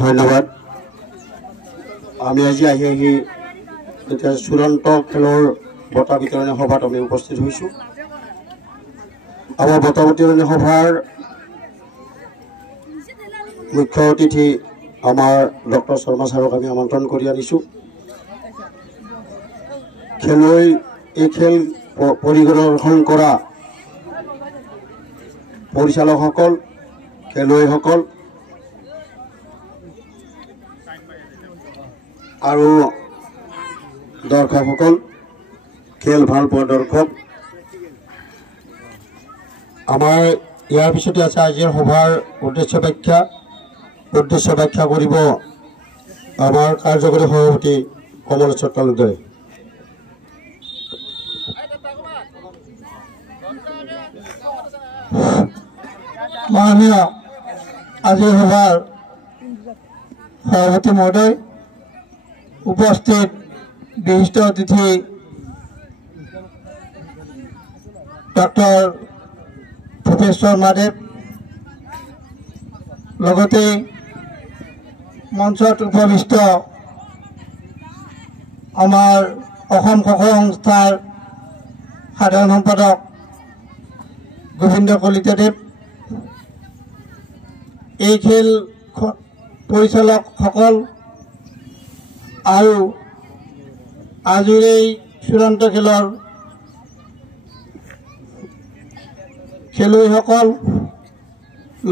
ধন্যবাদ। আমি আজি আহি এতিয়া চূড়ান্ত খেলৰ বঁটা বিতৰণী সভাত আমি উপস্থিত হৈছোঁ। আমাৰ বঁটা বিতৰণী সভাৰ মুখ্য অতিথি আমাৰ ডক্টৰ শৰ্মা ছাৰক আমি আমন্ত্ৰণ কৰি আনিছোঁ। এই খেল পৰিদৰ্শন কৰা পৰিচালকসকল, খেলুৱৈসকল আৰু দৰ্শকসকল, খেল ভাল পোৱা দৰ্শক, আমাৰ ইয়াৰ পিছতে আছে আজিৰ সভাৰ উদ্দেশ্য ব্যাখ্যা কৰিব আমাৰ কাৰ্যকৰী সভাপতি কমলেশ্বৰ তালুকদাৰে। মাননীয় আজিৰ সভাৰ সভাপতি মহোদয়, উপস্থিত বিশিষ্ট অতিথি ডক্টৰ ভূপেশ শৰ্মাদেৱ, লগতে মঞ্চত উপবিষ্ট আমাৰ অসম খ খ সংস্থাৰ সাধাৰণ সম্পাদক গোবিন্দ কলিতাদেৱ, এই খেল পৰিচালকসকল আৰু আজিৰ এই চূড়ান্ত খেলৰ খেলুৱৈসকল,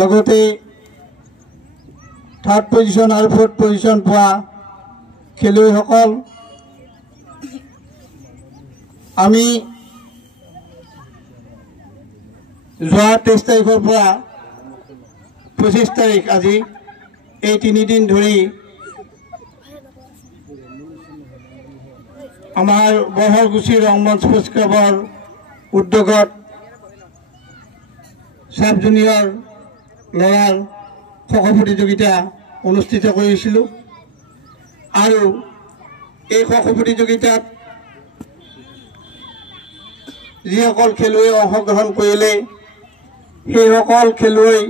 লগতে থাৰ্ড পজিশ্যন আৰু ফ'ৰ্থ পজিশ্যন পোৱা খেলুৱৈসকল, আমি যোৱা 23 তাৰিখৰ পৰা 25 তাৰিখ আজি এই 3 দিন ধৰি আমাৰ বহৰগুছি ৰংমঞ্চ স্পৰ্টছ ক্লাবৰ উদ্যোগত সাব জুনিয়ৰ ল'ৰাৰ খ খ প্ৰতিযোগিতা অনুষ্ঠিত কৰিছিলোঁ আৰু এই খ খ প্ৰতিযোগিতাত যিসকল খেলুৱৈ অংশগ্ৰহণ কৰিলে সেইসকল খেলুৱৈ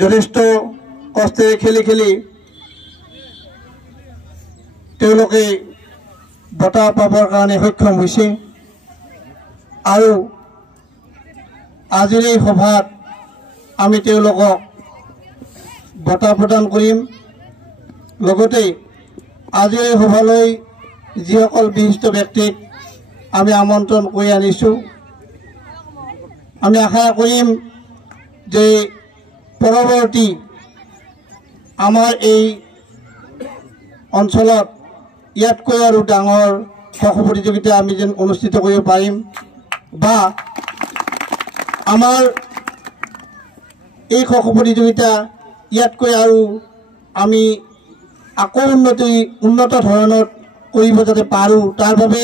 যথেষ্ট কষ্টেৰে খেলি তেওঁলোকে বঁটা পাবৰ কাৰণে সক্ষম হৈছে আৰু আজিৰ এই সভাত আমি তেওঁলোকক বঁটা প্ৰদান কৰিম। লগতে আজিৰ এই সভালৈ যিসকল বিশিষ্ট ব্যক্তিক আমি আমন্ত্ৰণ কৰি আনিছোঁ, আমি আশা কৰিম যে পৰৱৰ্তী আমাৰ এই অঞ্চলত ইয়াতকৈ আৰু ডাঙৰ খ খ প্ৰতিযোগিতা আমি যেন অনুষ্ঠিত কৰিব পাৰিম বা আমাৰ এই খ খ প্ৰতিযোগিতা ইয়াতকৈ আৰু আমি আকৌ উন্নত ধৰণত কৰিব যাতে পাৰোঁ, তাৰ বাবে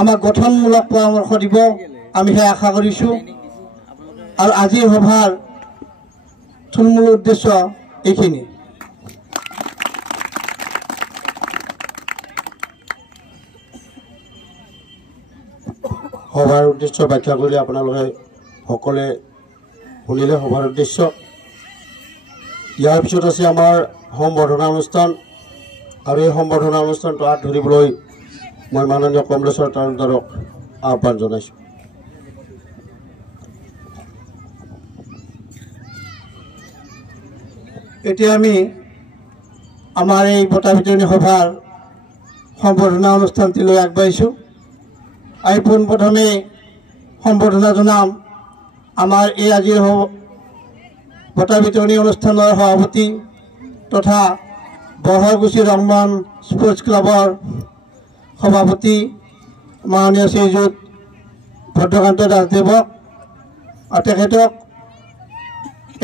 আমাক গঠনমূলক পৰামৰ্শ দিব, আমি সেই আশা কৰিছোঁ। আৰু আজিৰ সভাৰ থুলমূল উদ্দেশ্য এইখিনি। সভাৰ উদ্দেশ্য ব্যাখ্যা কৰি আপোনালোকে সকলে শুনিলে সভাৰ উদ্দেশ্য। ইয়াৰ পিছত আছে আমাৰ সম্বৰ্ধনা অনুষ্ঠান আৰু এই সম্বৰ্ধনা অনুষ্ঠানটো হাত ধৰিবলৈ মই মাননীয় কমলেশ্বৰ তালুকদাৰক আহ্বান জনাইছোঁ। এতিয়া আমি আমাৰ এই বঁটা বিতৰণী সভাৰ সম্বৰ্ধনা অনুষ্ঠানটিলৈ আগবাঢ়িছোঁ। আমি পোনপ্ৰথমে সম্বৰ্ধনা জনাম আমাৰ এই আজিৰ বঁটা বিতৰণী অনুষ্ঠানৰ সভাপতি তথা বহৰগুছি ৰংমঞ্চ স্পৰ্টছ ক্লাবৰ সভাপতি মাননীয় শ্ৰীযুত ভদ্ৰকান্ত দাসদেৱক, তেখেতক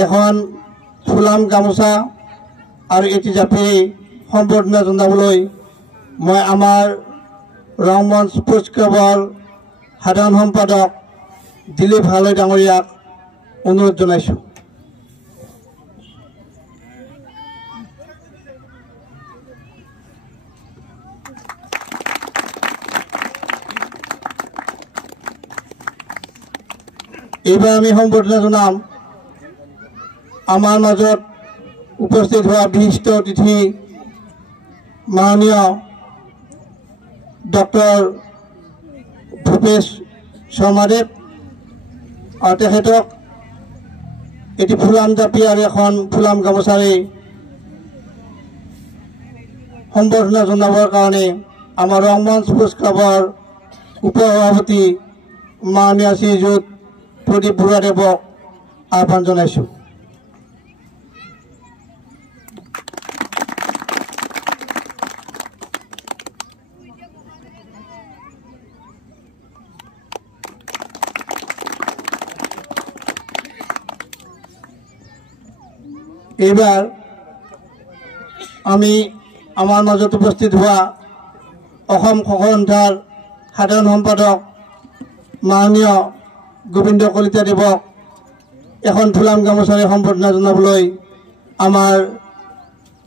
এখন ফুলাম গামোচা আৰু এটি জাপি সম্বৰ্ধনা জনাবলৈ মই আমাৰ ৰংমঞ্চ স্পৰ্টছ ক্লাবৰ সাধাৰণ সম্পাদক দিলীপ হালৈ ডাঙৰীয়াক অনুৰোধ জনাইছোঁ। এইবাৰ আমি সম্বৰ্ধনা জনাম আমাৰ মাজত উপস্থিত হোৱা বিশিষ্ট অতিথি মাননীয় ডক্টৰ ভূপেশ শৰ্মাদেৱ আৰু তেখেতক এটি ফুলাম জাপি আৰু এখন ফুলাম গামোচাৰে সম্বৰ্ধনা জনাবৰ কাৰণে আমাৰ ৰংমঞ্চ স্পৰ্টছ ক্লাবৰ উপসভাপতি মাননীয় শ্ৰীযুত প্ৰদীপ বৰুৱাদেৱক আহ্বান জনাইছোঁ। এইবাৰ আমি আমাৰ মাজত উপস্থিত হোৱা অসম খোখো সন্থাৰ সাধাৰণ সম্পাদক মাননীয় গোবিন্দ কলিতা দেৱক এখন ফুলাম গামোচাৰে সম্বৰ্ধনা জনাবলৈ আমাৰ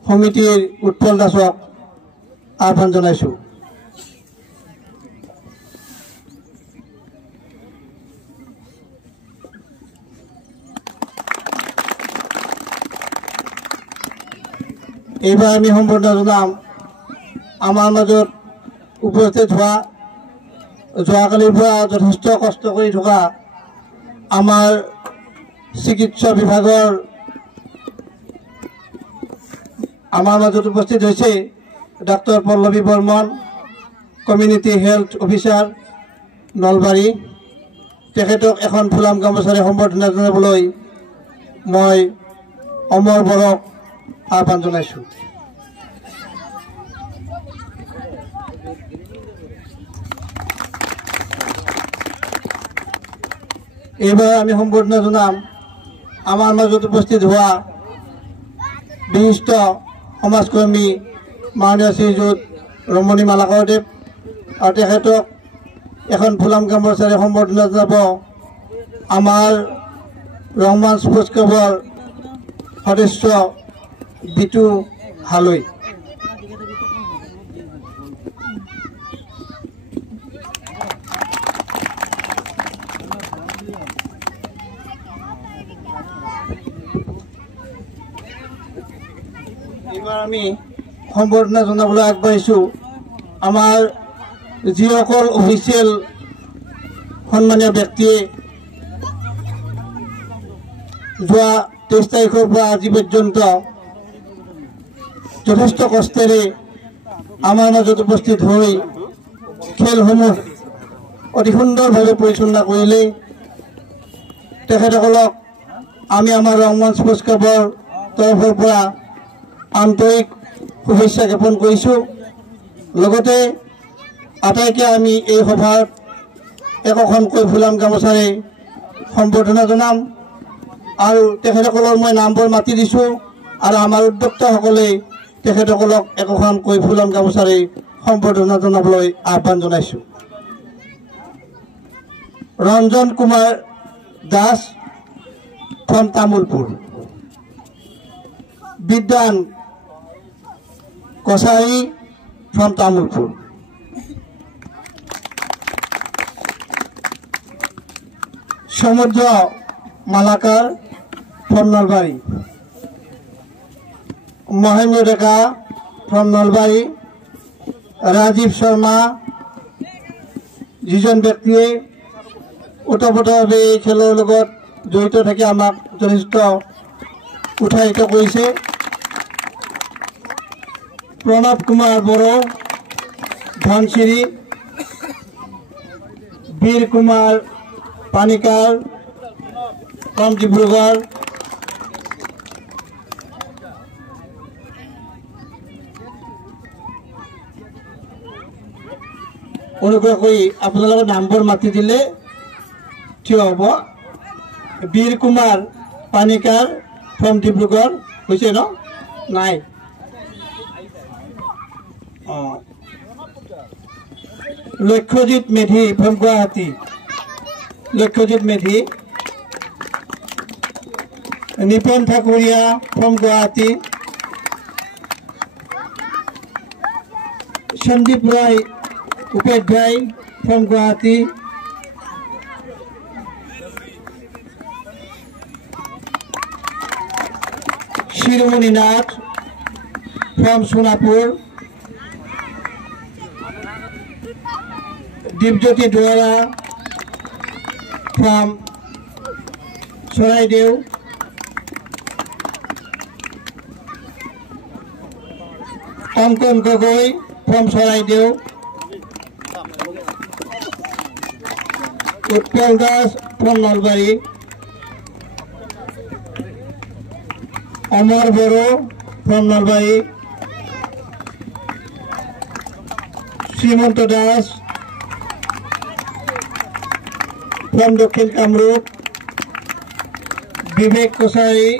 সমিতিৰ উৎপল দাসক আহ্বান জনাইছোঁ। এইবাৰ আমি সম্বৰ্ধনা জনাম আমাৰ মাজত উপস্থিত হোৱা যোৱাকালিৰ পৰা যথেষ্ট কষ্ট কৰি থকা আমাৰ চিকিৎসা বিভাগৰ আমাৰ মাজত উপস্থিত হৈছে doctor Pallavi Barman, community health officer Nalbari. তেখেতক এখন ফুলাম গামোচাৰে সম্বৰ্ধনা জনাবলৈ মই অমৰ বৰক আহ্বান জনাইছোঁ। এইবাৰ আমি সম্বৰ্ধনা জনাম আমাৰ মাজত উপস্থিত হোৱা বিশিষ্ট সমাজকৰ্মী মাননীয় শ্ৰীযুত ৰমণী মালাকৰদেৱ আৰু তেখেতক এখন ফুলাম গামোচাৰে সম্বৰ্ধনা জনাব আমাৰ ৰংমঞ্চ স্পৰ্টছ ক্লাবৰ সদস্য বিটু হালৈ। এইবাৰ আমি সম্বৰ্ধনা জনাবলৈ আগবাঢ়িছোঁ আমাৰ যিসকল অফিচিয়েল সন্মানীয় ব্যক্তিয়ে যোৱা 23 তাৰিখৰ পৰা আজি পৰ্যন্ত যথেষ্ট কষ্টেৰে আমাৰ মাজত উপস্থিত হৈ খেলসমূহ অতি সুন্দৰভাৱে পৰিচালনা কৰিলে। তেখেতসকলক আমি আমাৰ ৰংমঞ্চ স্পৰ্টছ ক্লাবৰ তৰফৰ পৰা আন্তৰিক শুভেচ্ছা জ্ঞাপন কৰিছোঁ। লগতে আটাইকে আমি এই সভাত একোখনকৈ ফুলাম গামোচাৰে সম্বৰ্ধনা জনাম আৰু তেখেতসকলৰ মই নামবোৰ মাতি দিছোঁ আৰু আমাৰ উদ্যোক্তাসকলে তেখেতসকলক একোখনকৈ ফুলাম গামোচাৰে সম্বৰ্ধনা জনাবলৈ আহ্বান জনাইছোঁ। Ranjan Kumar Das from Tamulpur, Bidyan Kachari from Tamulpur, Samudra Malakar from Nalbari, Mahendra Deka from Nalbari, Rajiv Sharma, যিজন ব্যক্তিয়ে ওতঃপ্ৰোতভাৱে এই খেলৰ লগত জড়িত থাকি আমাক যথেষ্ট উৎসাহিত কৰিছে, প্ৰণৱ কুমাৰ বড়ো ধনশিৰি, বীৰ কুমাৰ পানিকাৰ ফ্ৰম ডিব্ৰুগড়, অনুগ্ৰহ কৰি আপোনালোকৰ নামবোৰ মাতি দিলে থিয় হ'ব। বীৰ কুমাৰ পানিকাৰ ফ্ৰম ডিব্ৰুগড় হৈছে ন? নাই। Lakshyajit Medhi from Guwahati, Lakshyajit Medhi, Nipan Thakuria from Guwahati, Sandeep Roy Upadhyay from Guwahati, Shiromani Nath from Sonapur, Dibjoti Dwara from Soraidev, Konkon Gogoi from Soraidev, Utpal Das from Nalbari, Amar Boro from Nalbari, Simonto Das from Dokhin Kamrup, Vivek Kasari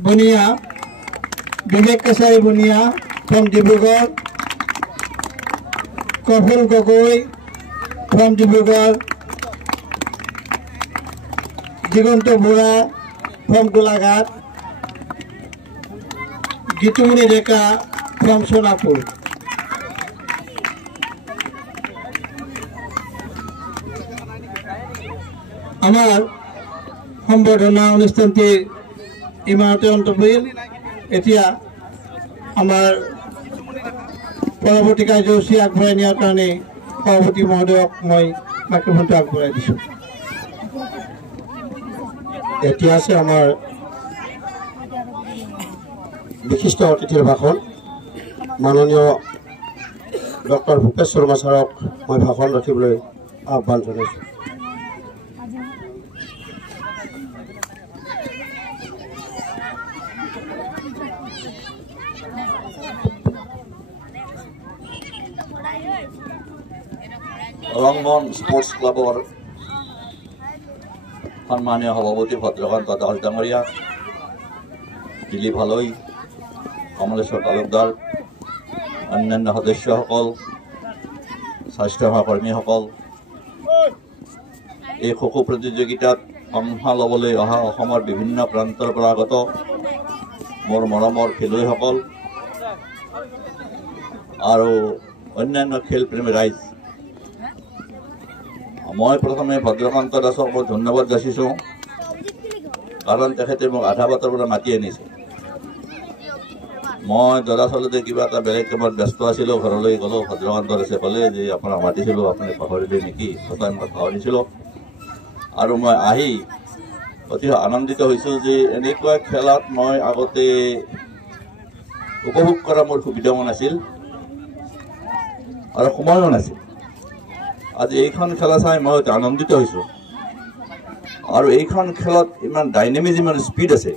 Bunia from Dibrugarh, Koful Gogoi from Dibrugarh, Digonto Bura from Golaghat, Gitumuni Deka from Sonapur. আমার সম্বৰ্ধনা অনুষ্ঠানটি ইমানতে অন্ত পৰিল। এতিয়া আমাৰ পৰৱৰ্তী কাৰ্যসূচী আগবঢ়াই নিয়াৰ কাৰণে সভাপতি মহোদয়ক মই মাইক্ৰফোনটো আগবঢ়াই দিছোঁ। এতিয়া আছে আমাৰ বিশিষ্ট অতিথিৰ ভাষণ। মাননীয় ডক্টৰ ভূপেশ শৰ্মা ছাৰক মই ভাষণ ৰাখিবলৈ আহ্বান জনাইছোঁ। ৰংমন স্পোৰ্টস ক্লাবৰ সন্মানীয় সভাপতি ভদ্ৰকান্ত দাস ডাঙৰীয়া, দিলীপ হালৈ, কমলেশ্বৰ তালুকদাৰ, অন্যান্য সদস্যসকল, স্বাস্থ্যসেৱা কৰ্মীসকল, এই খো-খো প্ৰতিযোগিতাত অংশ ল'বলৈ অহা অসমৰ বিভিন্ন প্ৰান্তৰ পৰা আগত মোৰ মৰমৰ খেলুৱৈসকল আৰু অন্যান্য খেলপ্ৰেমী ৰাইজ, মই প্ৰথমে ভদ্ৰকান্ত দাসক মই ধন্যবাদ যাচিছোঁ, কাৰণ তেখেতে মোক আধা বাটৰ পৰা মাতি আনিছে। মই দৰাচলতে কিবা এটা বেলেগ কামত ব্যস্ত আছিলোঁ, ঘৰলৈ গ'লোঁ। ভদ্ৰকান্ত দাসে ক'লে যে আপোনাক মাতিছিলোঁ, আপুনি পাহৰিলে নেকি? সঁচাই মই পাহৰিছিলোঁ। আৰু মই আহি অতি আনন্দিত হৈছোঁ যে এনেকুৱা খেলত মই আগতে উপভোগ কৰা মোৰ সুবিধাও নাছিল আৰু সময়ো নাছিল। আজি এইখন খেলা চাই মই অতি আনন্দিত হৈছোঁ। আৰু এইখন খেলত ইমান ডাইনামিজ, ইমান স্পীড আছে,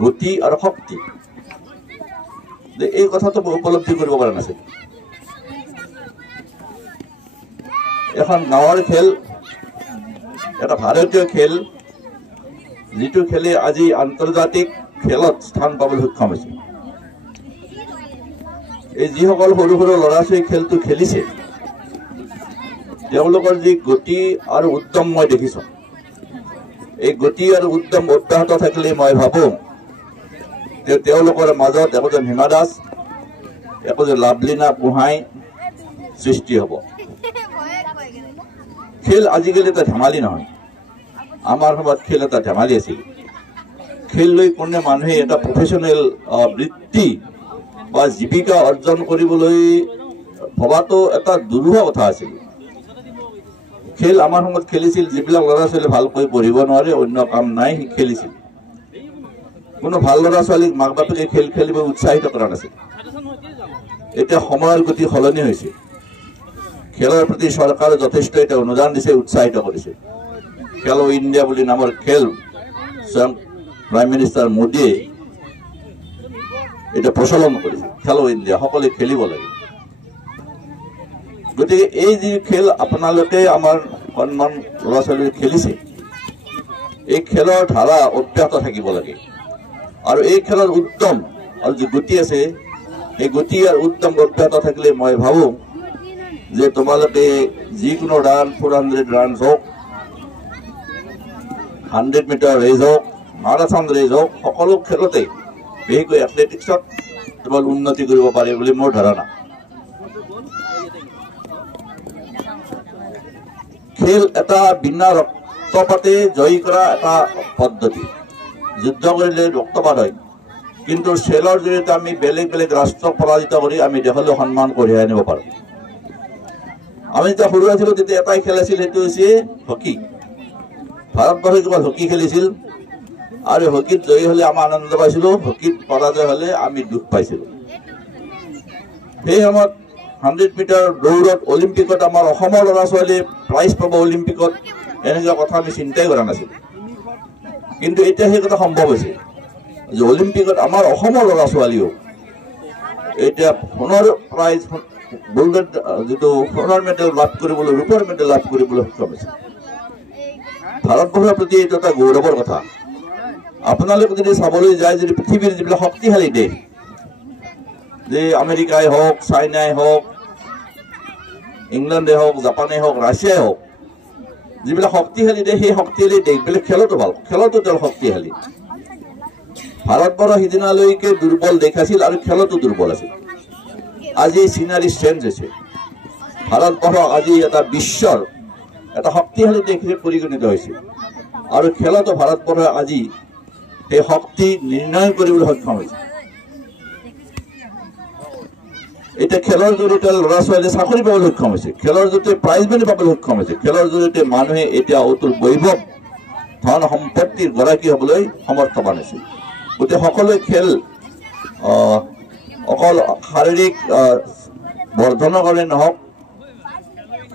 গতি আৰু শক্তি, যে এই কথাটো মই উপলব্ধি কৰিব পৰা নাছিল। এখন গাঁৱৰ খেল, এটা ভাৰতীয় খেল, যিটো খেলে আজি আন্তৰ্জাতিক খেলত স্থান পাবলৈ সক্ষম হৈছে। এই যিসকল সৰু সৰু ল'ৰা ছোৱালী খেলটো খেলিছে, তেওঁলোকৰ যি গতি আৰু উদ্যম মই দেখিছোঁ, এই গতি আৰু উদ্যম অব্যাহত থাকিলে মই ভাবোঁ যে তেওঁলোকৰ মাজত একোজন হিমা দাস, একোজন লাভলীনা গোহাঁই সৃষ্টি হ'ব। খেল আজিকালি এটা ধেমালি নহয়। আমাৰ সময়ত খেল এটা ধেমালি আছিল। খেল লৈ কোনে মানুহে এটা প্ৰফেশ্যনেল বৃত্তি বা জীৱিকা অৰ্জন কৰিবলৈ ভবাটো এটা দুৰূহ কথা আছিল। খেল আমাৰ সময়ত খেলিছিল যিবিলাক ল'ৰা ছোৱালী ভালকৈ পঢ়িব নোৱাৰে, অন্য কাম নাই, সি খেলিছিল। কোনো ভাল ল'ৰা ছোৱালীক মাক বাপেকে খেল খেলিব উৎসাহিত কৰা নাছিল। এতিয়া সময়ৰ গতি সলনি হৈছে। খেলৰ প্ৰতি চৰকাৰে যথেষ্ট এটা অনুদান দিছে, উৎসাহিত কৰিছে। খেলো ইণ্ডিয়া বুলি নামৰ খেল স্বয়ং প্ৰাইম মিনিষ্টাৰ মোদীয়ে এটা প্ৰচলন কৰিছে। খেলো ইণ্ডিয়া, সকলোৱে খেলিব লাগে। গতিকে এই যি খেল আপোনালোকে আমাৰ সন্মান ল'ৰা ছোৱালীয়ে খেলিছে, এই খেলৰ ধাৰা অব্যাহত থাকিব লাগে। আৰু এই খেলৰ উদ্যম আৰু যি গতি আছে, এই গতি আৰু উদ্যম অব্যাহত থাকিলে মই ভাবোঁ যে তোমালোকে যিকোনো ৰান, 400 ৰান হওক, 100 মিটাৰ ৰেচ হওক, মাৰাথন ৰেচ হওক, সকলো খেলতে, বিশেষকৈ এথলেটিক্সত তোমালোক উন্নতি কৰিব পাৰে বুলি মোৰ ধাৰণা। খেল এটা বিনা ৰক্তপাতে জয়ী কৰা এটা পদ্ধতি। যুদ্ধ কৰিলে ৰক্তপাত হয়, কিন্তু খেলৰ জৰিয়তে আমি বেলেগ বেলেগ ৰাষ্ট্ৰক পৰাজিত কৰি আমি দেশলৈ সন্মান কঢ়িয়াই আনিব পাৰোঁ। আমি যেতিয়া সৰু আছিলোঁ তেতিয়া এটাই খেল আছিল, সেইটো হৈছে হকী। ভাৰতবৰ্ষই কেৱল হকী খেলিছিল আৰু হকীত জয়ী হ'লে আমাৰ আনন্দ পাইছিলোঁ, হকীত পৰাজয় হ'লে আমি দুখ পাইছিলোঁ। সেই সময়ত 100 মিটাৰ দৌৰত অলিম্পিকত আমাৰ অসমৰ ল'ৰা ছোৱালীয়ে প্ৰাইজ পাব, অলিম্পিকত এনেকুৱা কথা আমি চিন্তাই কৰা নাছিলোঁ। কিন্তু এতিয়া সেই কথা সম্ভৱ হৈছে যে অলিম্পিকত আমাৰ অসমৰ ল'ৰা ছোৱালীও এতিয়া সোণৰ প্ৰাইজ, যিটো সোণৰ মেডেল লাভ কৰিবলৈ, ৰূপৰ মেডেল লাভ কৰিবলৈ সক্ষম হৈছে। ভাৰতবৰ্ষৰ প্ৰতি এইটো এটা গৌৰৱৰ কথা। আপোনালোকে যদি চাবলৈ যায়, যদি পৃথিৱীৰ যিবিলাক শক্তিশালী দেশ, যে আমেৰিকাই হওক, চাইনাই হওক, ইংলেণ্ডে হওক, জাপানেই হওক, ৰাছিয়াই হওক, যিবিলাক শক্তিশালী দেশ, সেই শক্তিশালী দেশবিলাক খেলতো ভাল, খেলতো তেওঁ শক্তিশালী। ভাৰতবৰ্ষ সিদিনালৈকে দুৰ্বল দেশ আছিল আৰু খেলতো দুৰ্বল আছিল। আজি চিনাৰী চেঞ্জ হৈছে। ভাৰতবৰ্ষ আজি এটা বিশ্বৰ এটা শক্তিশালী দেশ হিচাপে পৰিগণিত হৈছে আৰু খেলতো ভাৰতবৰ্ষ আজি সেই শক্তি নিৰ্ণয় কৰিবলৈ সক্ষম হৈছে। এতিয়া খেলৰ জৰিয়তে ল'ৰা ছোৱালীয়ে চাকৰি পাবলৈ সক্ষম হৈছে, খেলৰ জৰিয়তে প্ৰাইজ মানি পাবলৈ সক্ষম হৈছে, খেলৰ জৰিয়তে মানুহে এতিয়া অতুল বৈভৱ ধন সম্পত্তিৰ গৰাকী হ'বলৈ সমৰ্থবান হৈছে। গতিকে সকলোৱে খেল অকল শাৰীৰিক বৰ্ধনৰ কাৰণে নহওক,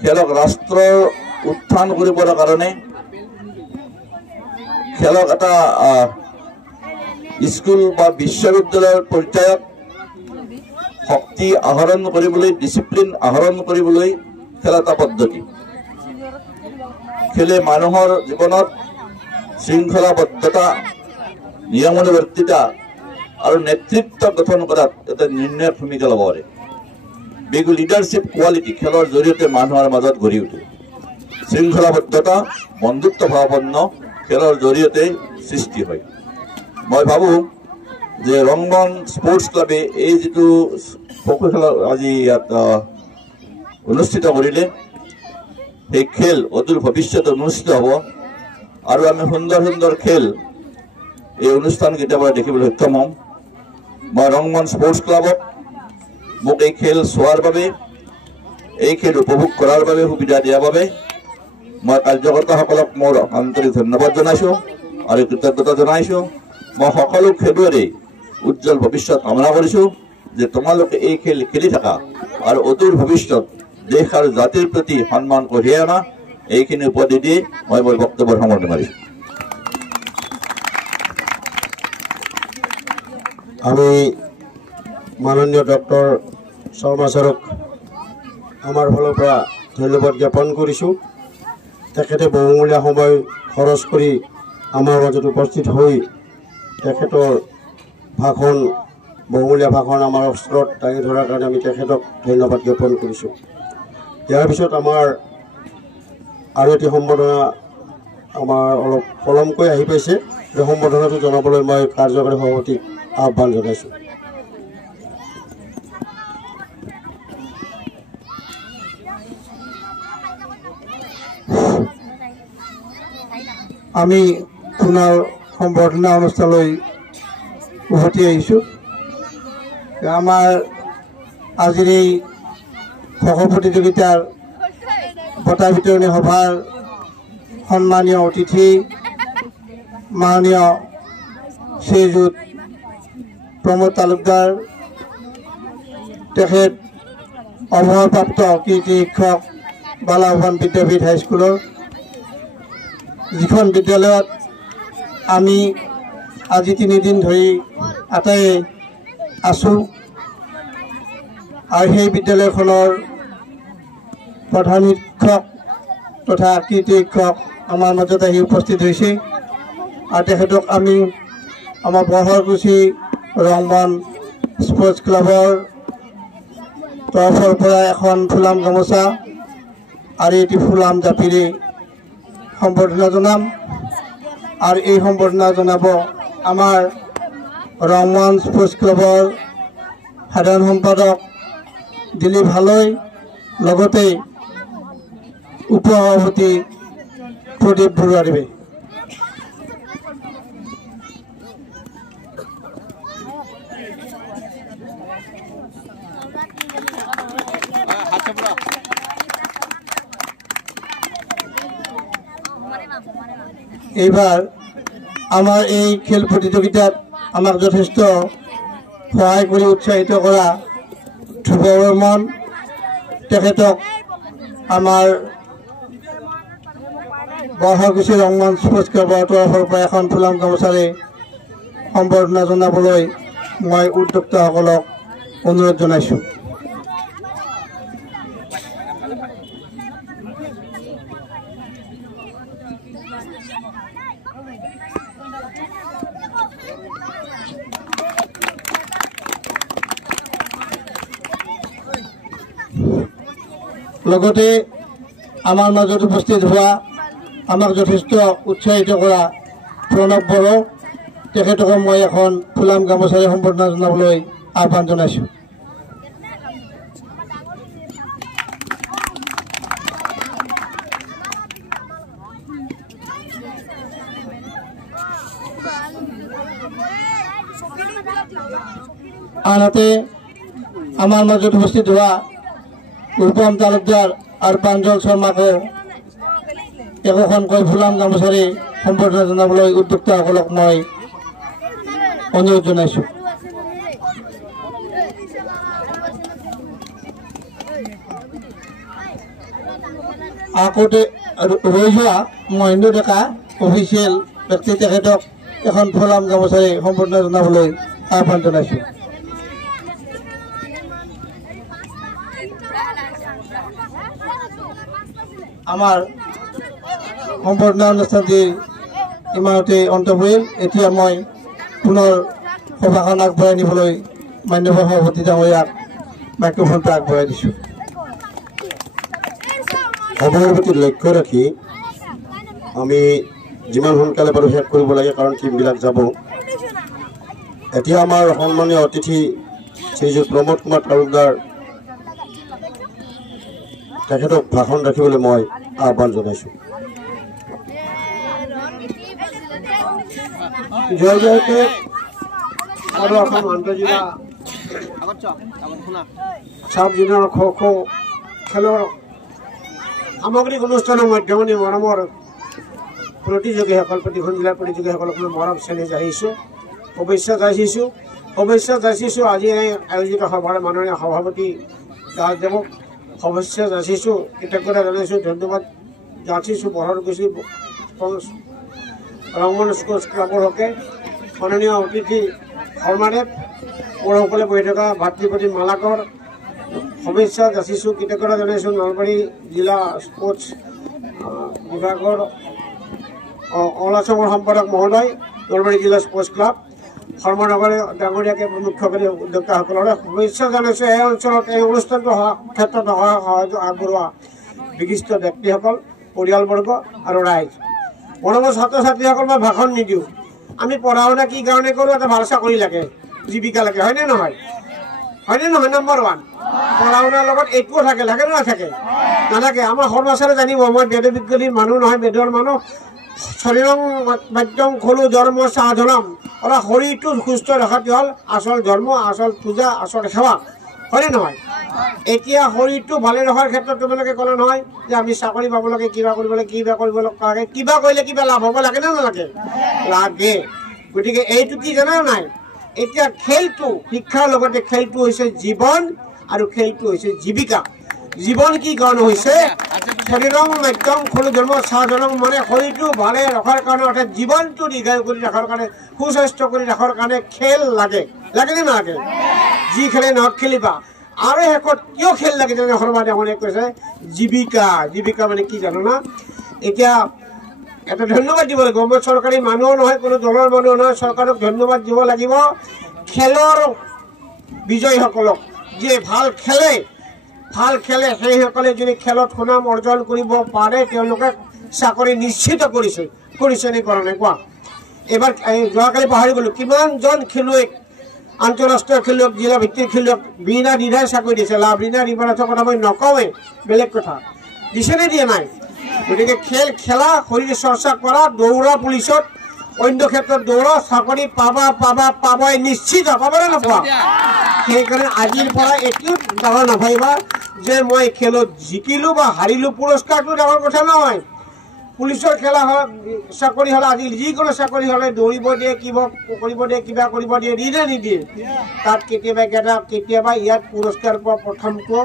খেলক ৰাষ্ট্ৰৰ উত্থান কৰিবৰ কাৰণে, খেলক এটা স্কুল বা বিশ্ববিদ্যালয়ৰ পৰ্যায়ত শক্তি আহৰণ কৰিবলৈ, ডিচিপ্লিন আহৰণ কৰিবলৈ খেল এটা পদ্ধতি। খেলে মানুহৰ জীৱনত শৃংখলাবদ্ধতা, নিয়মানুবৰ্তিতা আৰু নেতৃত্ব গঠন কৰাত এটা নিৰ্ণায়ক ভূমিকা ল'ব পাৰে। বিগ লিডাৰশ্বিপ কোৱালিটি খেলৰ জৰিয়তে মানুহৰ মাজত গঢ়ি উঠে। শৃংখলাবদ্ধতা, বন্ধুত্ব ভাৱাপন্ন খেলৰ জৰিয়তে সৃষ্টি হয়। মই ভাবোঁ যে ৰংমন স্পৰ্টছ ক্লাবে এই যিটো খো-খো খেল আজি ইয়াত অনুষ্ঠিত কৰিলে, সেই খেল অদূৰ ভৱিষ্যতে অনুষ্ঠিত হ'ব আৰু আমি সুন্দৰ সুন্দৰ খেল এই অনুষ্ঠানকেইটাৰ পৰা দেখিবলৈ সক্ষম হ'ম। মই ৰংমন স্পৰ্টছ ক্লাবক মোক এই খেল চোৱাৰ বাবে, এই খেল উপভোগ কৰাৰ বাবে সুবিধা দিয়াৰ বাবে মই কাৰ্যকৰ্তাসকলক মোৰ আন্তৰিক ধন্যবাদ জনাইছোঁ আৰু কৃতজ্ঞতা জনাইছোঁ। মই সকলো খেলুৱৈৰে উজ্জ্বল ভৱিষ্যত কামনা কৰিছোঁ যে তোমালোকে এই খেল খেলি থাকা আৰু অদূৰ ভৱিষ্যত দেশ আৰু জাতিৰ প্ৰতি সন্মান কঢ়িয়াই অনা, এইখিনি উপদেশ দি মই মোৰ বক্তব্যৰ সামৰণি মাৰিছোঁ। আমি মাননীয় ডক্টৰ শৰ্মা ছাৰক আমাৰ ফালৰ পৰা ধন্যবাদ জ্ঞাপন কৰিছোঁ। তেখেতে বহুমূলীয়া সময় খৰচ কৰি আমাৰ মাজত উপস্থিত হৈ তেখেতৰ ভাষণ, বহুমূলীয়া ভাষণ আমাৰ ওচৰত দাঙি ধৰাৰ কাৰণে আমি তেখেতক ধন্যবাদ জ্ঞাপন কৰিছোঁ। ইয়াৰ পিছত আমাৰ আৰু এটি সম্বৰ্ধনা আমাৰ অলপ পলমকৈ আহি পাইছে। এই সম্বৰ্ধনাটো জনাবলৈ মই কাৰ্যকৰী সভাপতিক আহ্বান জনাইছোঁ। আমি পুনৰ সম্বৰ্ধনা অনুষ্ঠানলৈ উভতি আহিছোঁ। আমাৰ আজিৰ এই খো-খো প্ৰতিযোগিতাৰ বঁটা বিতৰণী সভাৰ সন্মানীয় অতিথি মাননীয় শ্ৰীযুত প্ৰমোদ তালুকদাৰ, তেখেত অৱসৰপ্ৰাপ্ত কীৰ্তি শিক্ষক বালাভৱন বিদ্যাপীঠ হাইস্কুলৰ, যিখন বিদ্যালয়ত আমি আজি 3 দিন ধৰি আটাইয়ে আছোঁ আৰু সেই বিদ্যালয়খনৰ প্ৰধান শিক্ষক তথা কীৰ্তি শিক্ষক আমাৰ মাজত আহি উপস্থিত হৈছে আৰু তেখেতক আমি আমাৰ বৰহৰকুছি ৰংমন স্পৰ্টছ ক্লাবৰ তৰফৰ পৰা এখন ফুলাম গামোচা আৰু এটি ফুলাম জাপিৰে সম্বৰ্ধনা জনাম। আৰু এই সম্বৰ্ধনা জনাব আমাৰ ৰংমন স্পৰ্টছ ক্লাবৰ সাধাৰণ সম্পাদক দিলীপ হালৈ, লগতে উপসভাপতি প্ৰদীপ বৰুৱাদেৱে। এইবাৰ আমাৰ এই খেল প্ৰতিযোগিতাত আমাক যথেষ্ট সহায় কৰি উৎসাহিত কৰা ধ্ৰুৱ বৰ্মন তেখেতক আমাৰ বৰহৰকুছি ৰংমঞ্চ স্পৰ্টছ ক্লাবৰ তৰফৰ পৰা এখন ফুলাম গামোচাৰে সম্বৰ্ধনা জনাবলৈ মই উদ্যোক্তাসকলক অনুৰোধ জনাইছোঁ। লগতে আমাৰ মাজত উপস্থিত হোৱা আমাক যথেষ্ট উৎসাহিত কৰা প্ৰণৱ বড়ো তেখেতকো মই এখন ফুলাম গামোচাৰে সম্বৰ্ধনা জনাবলৈ আহ্বান জনাইছোঁ। আনহাতে আমাৰ মাজত উপস্থিত হোৱা ৰূপম তালুকদাৰ আৰু প্ৰাঞ্জল শৰ্মাকো একোখনকৈ ফুলাম গামোচাৰে সম্বৰ্ধনা জনাবলৈ উদ্যোক্তাসকলক মই অনুৰোধ জনাইছোঁ। আগতে ৰৈ যোৱা মহেন্দ্ৰ ডেকা অফিচিয়েল ব্যক্তি তেখেতক এখন ফুলাম গামোচাৰে সম্বৰ্ধনা জনাবলৈ আহ্বান জনাইছোঁ। আমাৰ সম্বৰ্ধনা অনুষ্ঠানটি ইমানতে অন্ত পৰিল। এতিয়া মই পুনৰ সভাখন আগবঢ়াই নিবলৈ মান্যবৰ সভাপতি ডাঙৰীয়াক মাইক্ৰফোনটো আগবঢ়াই দিছোঁ। সময়ৰ প্ৰতি লক্ষ্য ৰাখি আমি যিমান সোনকালে বাৰু শেষ কৰিব লাগে, কাৰণ টিমবিলাক যাব। এতিয়া আমাৰ সন্মানীয় অতিথি শ্ৰীযুত প্ৰমোদ কুমাৰ তালুকদাৰ তেখেতক ভাষণ ৰাখিবলৈ মই আহ্বান জনাইছোঁ। জয় জয়তে আৰু অসম আন্তঃজিলা চাব জুনিয়ৰ খ' খ' খেলৰ সামগ্ৰিক অনুষ্ঠানৰ মাধ্যমেৰে মৰমৰ প্ৰতিযোগীসকল, প্ৰতিখন জিলাৰ প্ৰতিযোগীসকলক মই মৰম চেনেহ যাচিছোঁ, শুভেচ্ছা যাচিছোঁ। আজি এই আয়োজিত সভাৰ মাননীয় সভাপতি দাসদেৱক শুভেচ্ছা যাচিছোঁ, কৃতজ্ঞতা জনাইছোঁ, ধন্যবাদ যাচিছোঁ। বৰহৰকুছি ৰংমঞ্চ স্পৰ্টছ ক্লাবৰ হকে মাননীয় অতিথি শৰ্মাদেৱ, পৌৰসকলে বহি থকা ভাতৃপতি মালাকৰ শুভেচ্ছা যাচিছোঁ, কৃতজ্ঞতা জনাইছোঁ। নলবাৰী জিলা স্পৰ্টছ বিভাগৰ অলাচমৰ সম্পাদক মহোদয়, নলবাৰী জিলা স্পৰ্টছ ক্লাব শৰ্মানগৰে ডাঙৰীয়াকে মুখ্যকাৰী উদ্যোক্তাসকলৰে শুভেচ্ছা জনাইছোঁ। এই অঞ্চলত এই অনুষ্ঠানটো ক্ষেত্ৰত সহায় আগবঢ়োৱা বিশিষ্ট ব্যক্তিসকল, পৰিয়ালবৰ্গ আৰু ৰাইজ। মৰমৰ ছাত্ৰ ছাত্ৰীসকল, মই ভাষণ নিদিওঁ। আমি পঢ়া শুনা কি কাৰণে কৰোঁ? এটা ভাল চাকৰি লাগে, জীৱিকা লাগে, হয়নে নহয়? Number one. পঢ়া শুনাৰ লগত এইটোও থাকে, লাগে নে নাথাকে? নাথাকে। আমাৰ সৰ্বাচাৰে জানিব, মই বেদ বিজ্ঞানীৰ মানুহ নহয়, বেদৰ মানুহ। শৰীৰং বাদ্যং খলু ধৰ্ম সাধনম, অৰ্থাৎ শৰীৰটো সুস্থ ৰখাটো হ'ল আচল ধৰ্ম, আচল পূজা, আচল সেৱা, হয়নে নহয়? এতিয়া শৰীৰটো ভালে ৰখাৰ ক্ষেত্ৰত তোমালোকে ক'লে নহয় যে আমি চাকৰি পাব লাগে, কিবা কৰিব লাগে, কিবা কৰিলে কিবা লাভ হ'ব লাগে নে নালাগে? লাগে। গতিকে এইটো কি জানা নাই? এতিয়া খেলটো, শিক্ষাৰ লগতে খেলটো হৈছে জীৱন আৰু খেলটো হৈছে জীৱিকা। জীৱন কি কাৰণে হৈছে? শৰীৰং মাধ্যম খলু ধৰ্ম সাধনম, মানে শৰীৰটো ভালে ৰখাৰ কাৰণে, অৰ্থাৎ জীৱনটো দীৰ্ঘায়ু কৰি ৰখাৰ কাৰণে, সুস্বাস্থ্য কৰি ৰখাৰ কাৰণে খেল লাগে, লাগেনে নালাগে? যি খেলে নহওক খেলিবা। আৰু শেষত কিয় খেল লাগে যেনে শৰ্মাদেৱনে কৈছে? জীৱিকা মানে কি জানো না? এতিয়া এটা ধন্যবাদ দিব লাগিব। মই চৰকাৰী মানুহ নহয়, কোনো দলৰ মানুহ নহয়, চৰকাৰক ধন্যবাদ দিব লাগিব। খেলৰ বিজয়ীসকলক, যিয়ে ভাল খেলে সেইসকলে যদি খেলত সুনাম অৰ্জন কৰিব পাৰে, তেওঁলোকে চাকৰি নিশ্চিত কৰিছে নে কৰা নাই কোৱা? এইবাৰ যোৱাকালি পাহৰি গ'লোঁ, কিমানজন খেলুৱৈক, আন্তঃৰাষ্ট্ৰীয় খেলুৱৈক, জিলা ভিত্তিক খেলুৱৈক বিনা দ্বিধাই চাকৰি দিছে। লাভলীনা ৰিভাৰাছৰ কথা মই নকওঁৱেই, বেলেগ কথা। দিছেনে দিয়া নাই? গতিকে খেলা, শৰীৰ চৰ্চা কৰা, দৌৰা পুলিচত, অন্য ক্ষেত্ৰত দৌৰ চাকৰি পাবাই নিশ্চিত পাবনে নাপোৱা সেইকাৰণে আজিৰ পৰা একো ডাঙৰ নাভাবিবা যে মই খেলত জিকিলো বা হাৰিলো পুৰস্কাৰটো ডাঙৰ কথা নহয় পুলিচৰ খেলা হয় চাকৰি হ'লে আজি যিকোনো চাকৰি হ'লে দৌৰিব দিয়ে কিবা কৰিব দিয়ে কিবা কৰিব দিয়ে নিদিয়ে তাত কেতিয়াবা ইয়াত পুৰস্কাৰ পোৱা প্ৰথমটো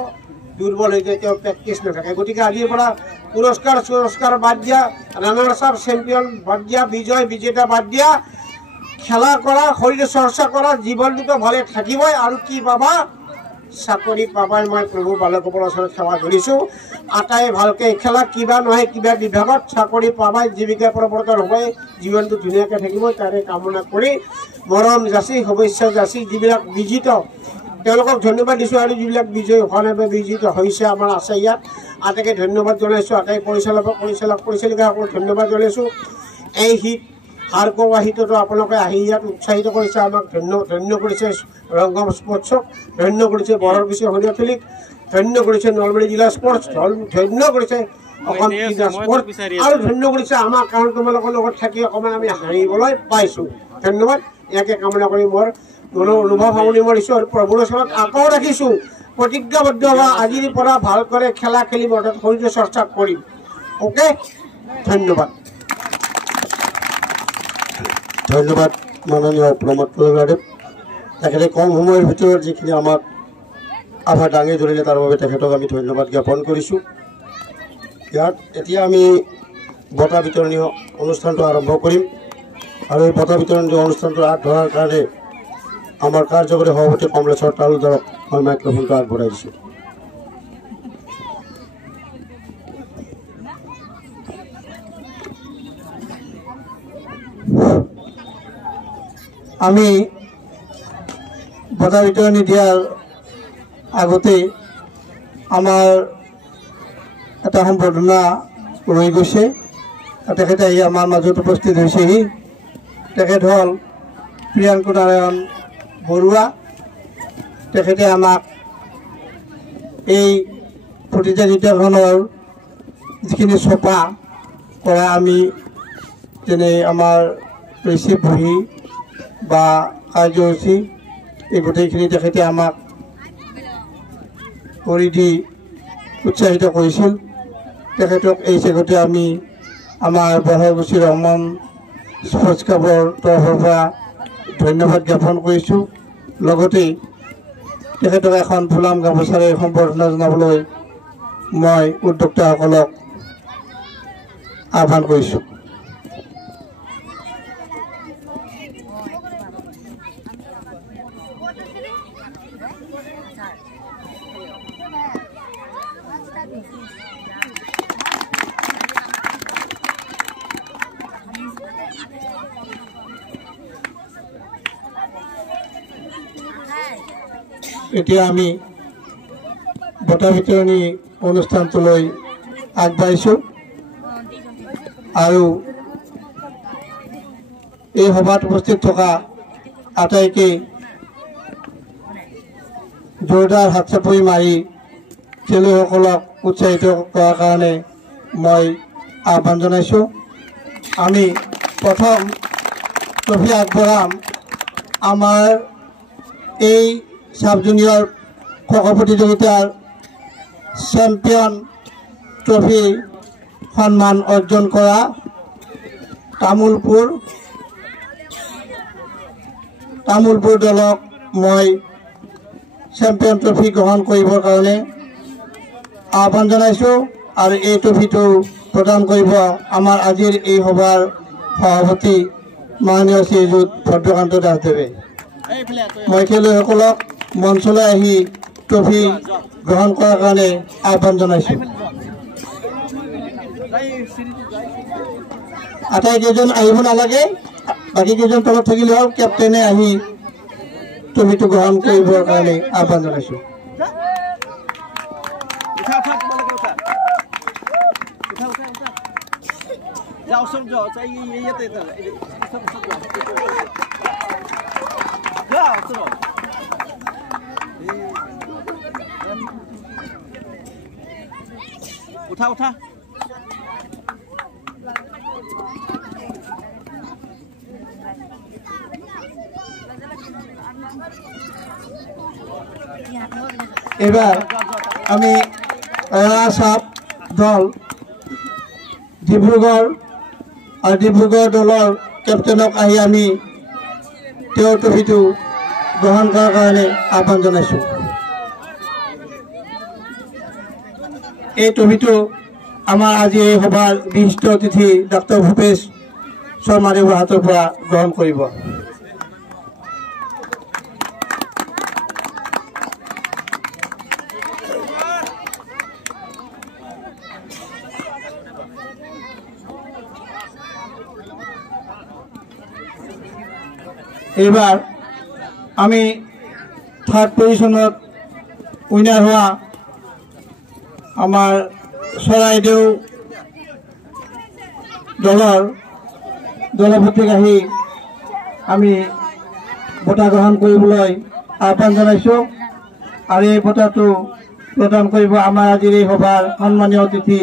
দুৰ্বল হৈ যায় তেওঁ প্ৰেক্টিছ নাথাকে গতিকে আজিৰ পৰা পুৰস্কাৰ বাদ দিয়া ৰানাৰ্ছ আপ চেম্পিয়ন বাদ দিয়া বিজয় বিজেতা বাদ দিয়া খেলা কৰা শৰীৰ চৰ্চা কৰা জীৱনটোতো ভালে থাকিবই আৰু কি পাবা চাকৰি পাবাই মই প্ৰভু বালকৰ ওচৰত সেৱা কৰিছোঁ আটাই ভালকে খেলা কিবা নহয় কিবা বিভাগত চাকৰি পাবাই জীৱিকা প্ৰৱৰ্তন হ'বই জীৱনটো ধুনীয়াকৈ থাকিব তাৰে কামনা কৰি মৰম যাচি শুভেচ্ছা যাচি যিবিলাক বিজিত তেওঁলোকক ধন্যবাদ দিছোঁ আৰু যিবিলাক বিজয়ী হোৱা নাই বা বিজিত হৈছে আমাৰ আছে ইয়াত আটাইকে ধন্যবাদ জনাইছোঁ আটাই পৰিচালিকাসকলক ধন্যবাদ জনাইছোঁ এই হিত হাৰকোৱা হিততো আপোনালোকে আহি ইয়াত উৎসাহিত কৰিছে আমাক ধন্য কৰিছে ৰংগম স্পৰ্টছক ধন্য কৰিছে বৰবিচি সৰিয়াথলীক ধন্য কৰিছে নলবাৰী জিলা স্পৰ্টছ ধন্য কৰিছে অসম ক্ৰীড়া স্পৰ্টছ আৰু ধন্য কৰিছে আমাক কাৰণ তোমালোকৰ লগত থাকি অকণমান আমি হাঁহিবলৈ পাইছোঁ ধন্যবাদ ইয়াকে কামনা কৰি মোৰ অনুভৱ সামৰণি মাৰিছোঁ আৰু প্ৰভুৰ ওচৰত আকৌ ৰাখিছোঁ প্ৰতিজ্ঞাবদ্ধ হোৱা আজিৰ পৰা ভালকৈ খেলা খেলিম অৰ্থাৎ শৰীৰ চৰ্চা কৰিম অ'কে ধন্যবাদ ধন্যবাদ মাননীয় প্ৰমোদ কলিবাদেৱ তেখেতে কম সময়ৰ ভিতৰত যিখিনি আমাক আভাৰ দাঙি ধৰিলে তাৰ বাবে তেখেতক আমি ধন্যবাদ জ্ঞাপন কৰিছোঁ ইয়াত এতিয়া আমি বঁটা বিতৰণী অনুষ্ঠানটো আৰম্ভ কৰিম আৰু এই বঁটা বিতৰণী অনুষ্ঠানটো আগবঢ়াৰ কাৰণে আমাৰ কাৰ্যকৰী সভাপতি কমলেশ্বৰ তালুকদাৰক মই মাইক্ৰফোনটো আগবঢ়াই দিছোঁ আমি বঁটা বিতৰণী দিয়াৰ আগতে আমাৰ এটা সম্বৰ্ধনা ৰৈ গৈছে তেখেতে আহি আমাৰ মাজত উপস্থিত হৈছেহি তেখেত হ'ল প্ৰিয়াংক নাৰায়ণ বৰুৱা তেখেতে আমাক এই প্ৰতিযোগিতাখনৰ যিখিনি ছপা কৰা আমি যেনে আমাৰ ৰিচিভ বহি বা কাৰ্যসূচী এই গোটেইখিনি তেখেতে আমাক কৰি দি উৎসাহিত কৰিছিল তেখেতক এই চেগতে আমি আমাৰ বৰগুচি ৰহমান স্পৰ্টছ ক্লাবৰ তৰফৰ পৰা ধন্যবাদ জ্ঞাপন কৰিছোঁ লগতে তেখেতক এখন ফুলাম গামোচাৰে সম্বৰ্ধনা জনাবলৈ মই উদ্যোক্তাসকলক আহ্বান কৰিছোঁ এতিয়া আমি বঁটা বিতৰণী অনুষ্ঠানটোলৈ আগবাঢ়িছোঁ আৰু এই সভাত উপস্থিত থকা আটাইকে জোৰদাৰ হাত চাপৰি মাৰি খেলুৱৈসকলক উৎসাহিত কৰাৰ কাৰণে মই আহ্বান জনাইছোঁ আমি প্ৰথম ট্ৰফি আগবঢ়াম আমাৰ এই সাব জুনিয়ৰ খ প্ৰতিযোগিতাৰ চেম্পিয়ন ট্ৰফি সন্মান অৰ্জন কৰা তামোলপুৰ দলক মই চেম্পিয়ন ট্ৰফি গ্ৰহণ কৰিবৰ কাৰণে আহ্বান জনাইছোঁ আৰু এই ট্ৰফিটো প্ৰদান কৰিব আমাৰ আজিৰ এই সভাৰ সভাপতি মাননীয় শ্ৰীযুত ভদ্ৰকান্ত দাসদেৱে মই খেলুৱৈসকলক মঞ্চলৈ আহি ট্ৰফি গ্ৰহণ কৰাৰ কাৰণে আহ্বান জনাইছোঁ আটাইকেইজন আহিব নালাগে বাকী কেইজন তলত থাকিলে হ'ল কেপ্টেইনে আহি ট্ৰফিটো গ্ৰহণ কৰিবৰ কাৰণে আহ্বান জনাইছোঁ উঠা এবাৰ আমি ৰাজসাপ দল ডিব্ৰুগড় দলৰ কেপ্টেইনক আহি আমি তেওঁৰ ট্ৰফিটো গ্ৰহণ কৰাৰ কাৰণে আহ্বান জনাইছোঁ। এই ট্ৰফিটো আমাৰ আজি এই সভাৰ বিশিষ্ট অতিথি ডক্টৰ ভূপেশ শৰ্মাদেৱৰ হাতৰ পৰা গ্ৰহণ কৰিব। এইবাৰ আমি থাৰ্ড পজিশ্যনত উইনাৰ হোৱা আমাৰ চৰাইদেউ দলৰ দলপতিক আহি আমি বঁটা গ্ৰহণ কৰিবলৈ আহ্বান জনাইছোঁ আৰু এই বঁটাটো প্ৰদান কৰিব আমাৰ আজিৰ এই সভাৰ সন্মানীয় অতিথি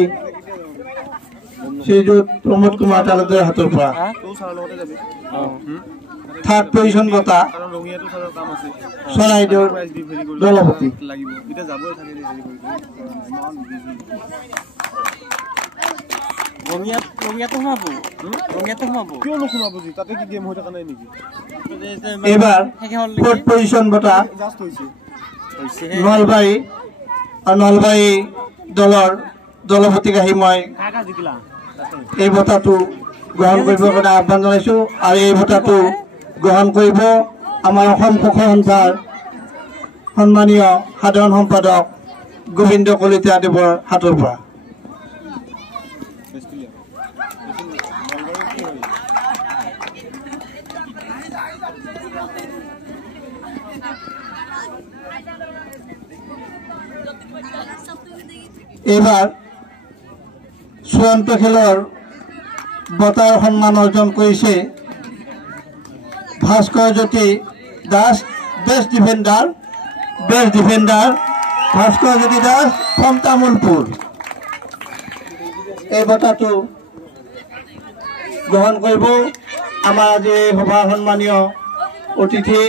শ্ৰীযুত প্ৰমোদ কুমাৰ তালুকদাৰৰ হাতৰ পৰা। থাৰ্ড পজিশ্যন বঁটা চৰাইদেউৰ দলপতি। এইবাৰ ফ'ৰ্থ পজিশ্যন বঁটা নলবাৰী দলৰ দলপতিক আহি মই এই বঁটাটো গ্ৰহণ কৰিবৰ কাৰণে আহ্বান জনাইছোঁ আৰু এই বঁটাটো গ্ৰহণ কৰিব আমাৰ অসম সুখ সন্থাৰ সন্মানীয় সাধাৰণ সম্পাদক গোবিন্দ কলিতাদেৱৰ হাতৰ পৰা। এইবাৰ চূড়ান্ত খেলৰ বঁটাৰ সন্মান অৰ্জন কৰিছে Bhaskar Jyoti Das, best defender Bhaskar Jyoti Das from Tamulpur. এই বঁটাটো গ্ৰহণ কৰিব আমাৰ আজি এই সভাৰ সন্মানীয় অতিথি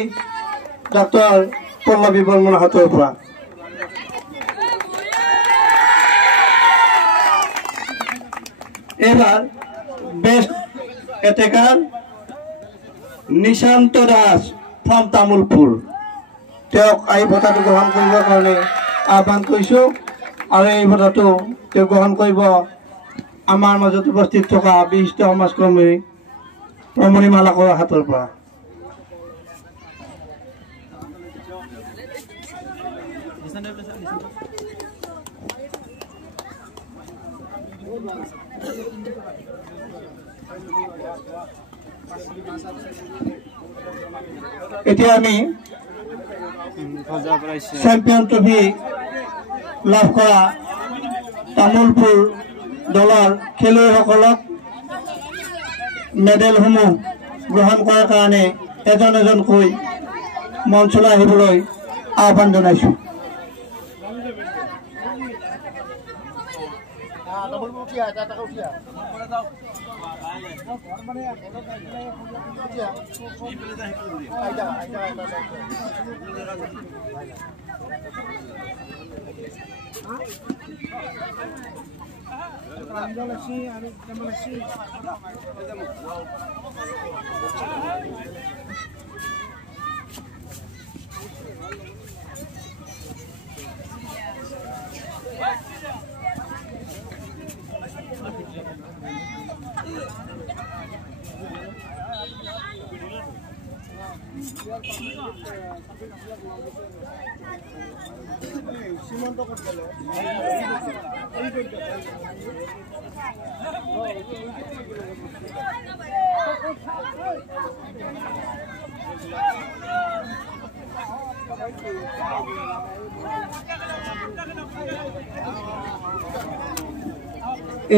ডক্টৰ পল্লৱী বৰ্মনৰ হাতৰ পৰা। এইবাৰ বেষ্ট এটেকাৰ নিশান্ত দাস ফ্ৰম তামোলপুৰ, তেওঁক এই বঁটাটো গ্ৰহণ কৰিবৰ কাৰণে আহ্বান কৰিছোঁ আৰু এই বঁটাটো তেওঁ গ্ৰহণ কৰিব আমাৰ মাজত উপস্থিত থকা বিশিষ্ট সমাজকৰ্মী ৰমণী মালাকৰ হাতৰ পৰা। এতিয়া আমি চেম্পিয়ন ট্ৰফি লাভ কৰা তামোলপুৰ দলৰ খেলুৱৈসকলক মেডেলসমূহ গ্ৰহণ কৰাৰ কাৰণে এজন এজনকৈ মঞ্চলৈ আহিবলৈ আহ্বান জনাইছোঁ।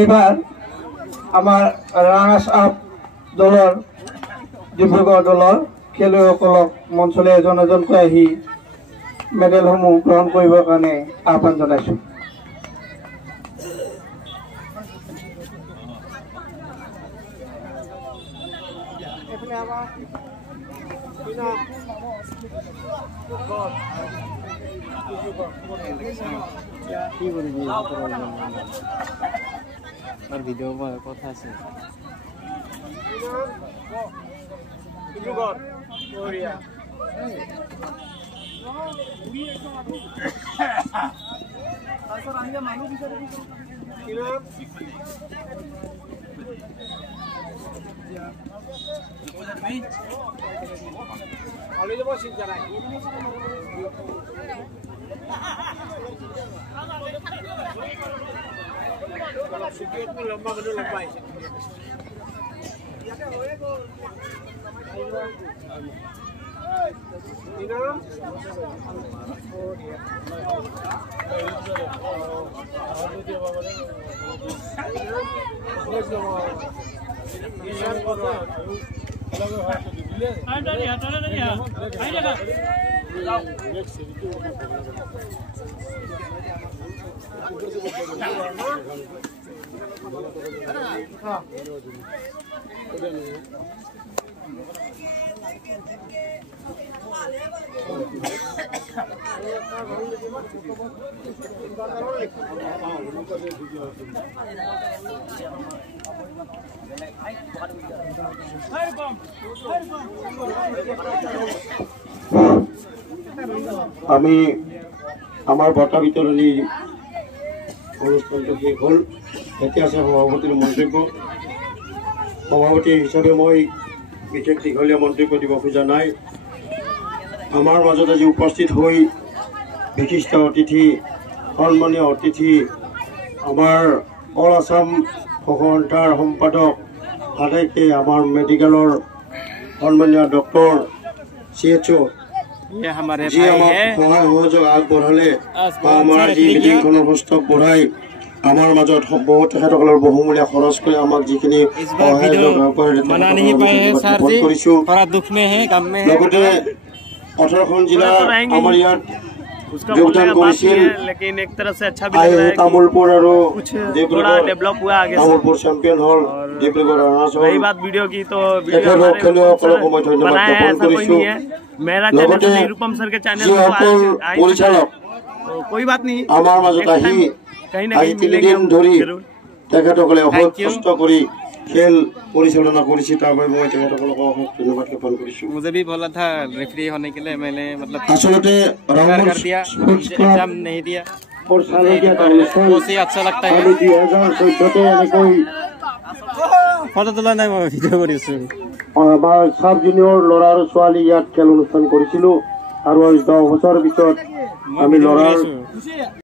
এইবাৰ আমাৰ ৰাজসাপ দলৰ ডিব্ৰুগড় দলৰ খেলুৱৈসকলক মঞ্চলৈ এজন এজনকৈ আহি মেডেলসমূহ গ্ৰহণ কৰিবৰ কাৰণে আহ্বান জনাইছোঁ। এফালে আমাৰ কি কৰবি আৰ ভিডিও কথা আছে আমি আমাৰ বঁটা বিতৰণী অনুষ্ঠানটো শেষ হ'ল। এতিয়া আছে সভাপতিৰ মন্তব্য। সভাপতি হিচাপে মই বিশেষ দীঘলীয়া মন্তব্য দিব খোজা নাই। আমাৰ মাজত আজি উপস্থিত হৈ বিশিষ্ট অতিথি সন্মানীয় অতিথি আমাৰ অল আছাম সহসন্থাৰ সম্পাদক আটাইকে আমাৰ মেডিকেলৰ সন্মানীয় ডক্টৰ CHO ये हमारे जी আমাক সহায় সহযোগ আগবঢ়ালে আমাৰ যি মিটিংখনৰ হস্তক বঢ়াই আমাৰ মাজত বহুত তেখেতসকলৰ বহুমূলীয়া খৰচ কৰি আমাক যিখিনি সহায় কৰিছো। লগতে 18খন জিলা আমাৰ ইয়াত যোগদান কৰিছিল। लेकिन एक तरफ से अच्छा भी लग रहा है तामुलपुर और थोड़ा डेवलप हुआ आगे से। तामुलपुर चैंपियन हॉल डिब्रूगढ़ अरुणाचल रही बात वीडियो की तो वीडियो बनाया है ऐसा कोई नहीं है। मेरा चैनल निरुपम सर के चैनल परिचालक तो कोई बात नहीं। आमार মাজত আহি कहीं ना कहीं मिलेंगे দিন ধৰি जरूर। তেখেতসকলে অহোক কষ্ট কৰি খেল পৰিচালনা কৰিছে। তাৰ বাবে মই তেখেতসকলক অহোক ধন্যবাদ জ্ঞাপন কৰিছো। मुझे भी बोला था रेफरी होने के लिए, मैंने मतलब আচলতে कर दिया, एग्जाम नहीं दिया। बहुत ही अच्छा लगता है। 2014তে এনেকৈ ফটো তোলা নাই, মই ভিডিও কৰিছো। আমাৰ সাব জুনিয়ৰ ল'ৰা আৰু ছোৱালী ইয়াত খেল অনুষ্ঠান কৰিছিলো আৰু 10 বছৰৰ পিছত আমি ল'ৰাৰ